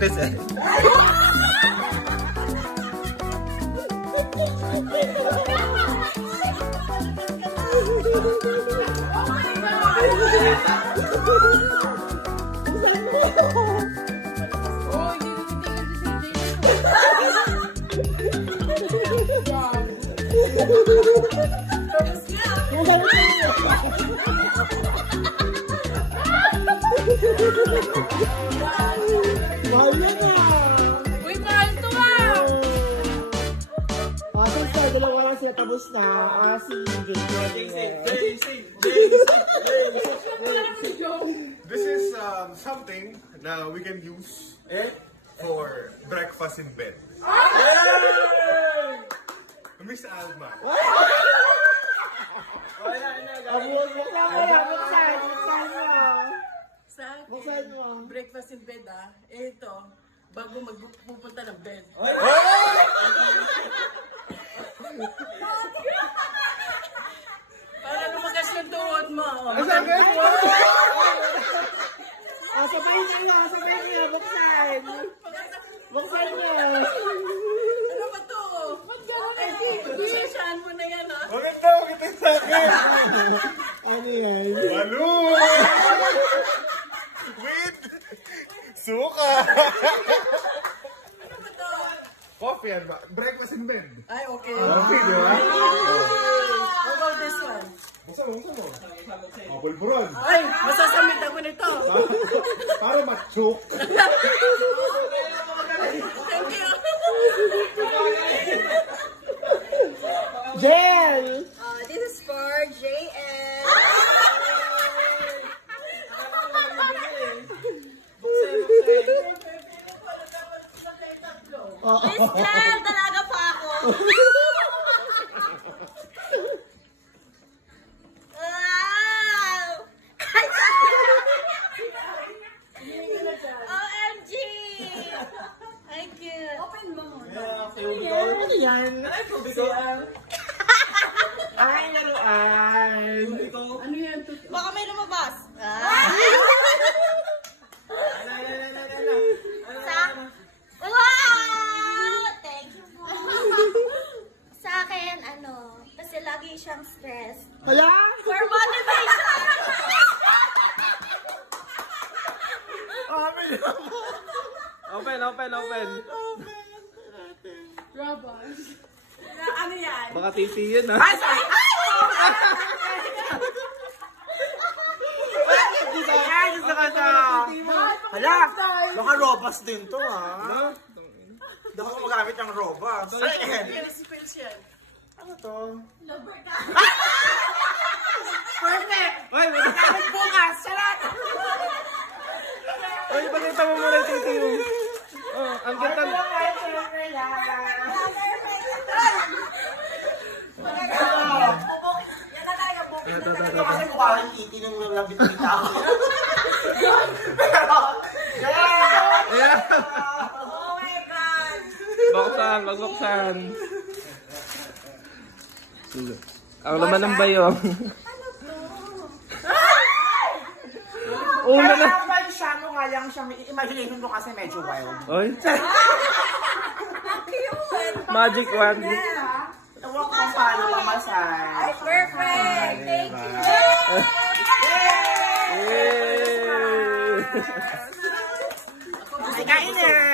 waitress eh. Mahal na nga! Uy, mahal to ah! Saan dalawa lang sila tapos na? Si This is something na we can use for breakfast in bed. Miss Alma. Sa akin, breakfast in bed ah. Ito, bago magpupunta ng bed. Para lumagas yung tuhod mo. sabihin niya, buksan! Buksan niya! Ano ba to? Ay, pag-sasyahan mo na yan ah. Bakit daw kita sa akin? Ano yan? Balloon! Wait! Suka! Ano ba to? Coffee yan ba? Breakfast in bed. Ay, okay. Okay, di ba? How about this one? Buksan mo. Pulburon. Ay, masasamit ako nito. Para matsuk. Thank you. Jel! This is for JL. Miss Jel, talaga pa ako. Wow! OMG! Ay, cute. Open mo muna. Ano yan? Ay, laruan! Ano yan? Baka may lumabas. Wow! Thank you po. Sa akin, kasi lagi siyang stress. Hala? For motivation! Open. Robot. Ano yan? Baka titi yun ah. Hala! Baka robas din to Hindi ako magamit ng robas. Pills yan. Ano to? Perfect! Uy, Dapat bukas! Salat! uy, pakita mo muna yung titi mo. Oh, ang ganda. Kasi mukha kang titi nung labit-bita ako. Ayan. Oh my God! Buksan. Ang laman ng bayong. Una na. Kaya siya, mukha lang siyang imagination ko kasi medyo wild. Oy. Magic wand. Tawag ko paano pamasay. Perfect! Thank you! Yay! Ay, kain na!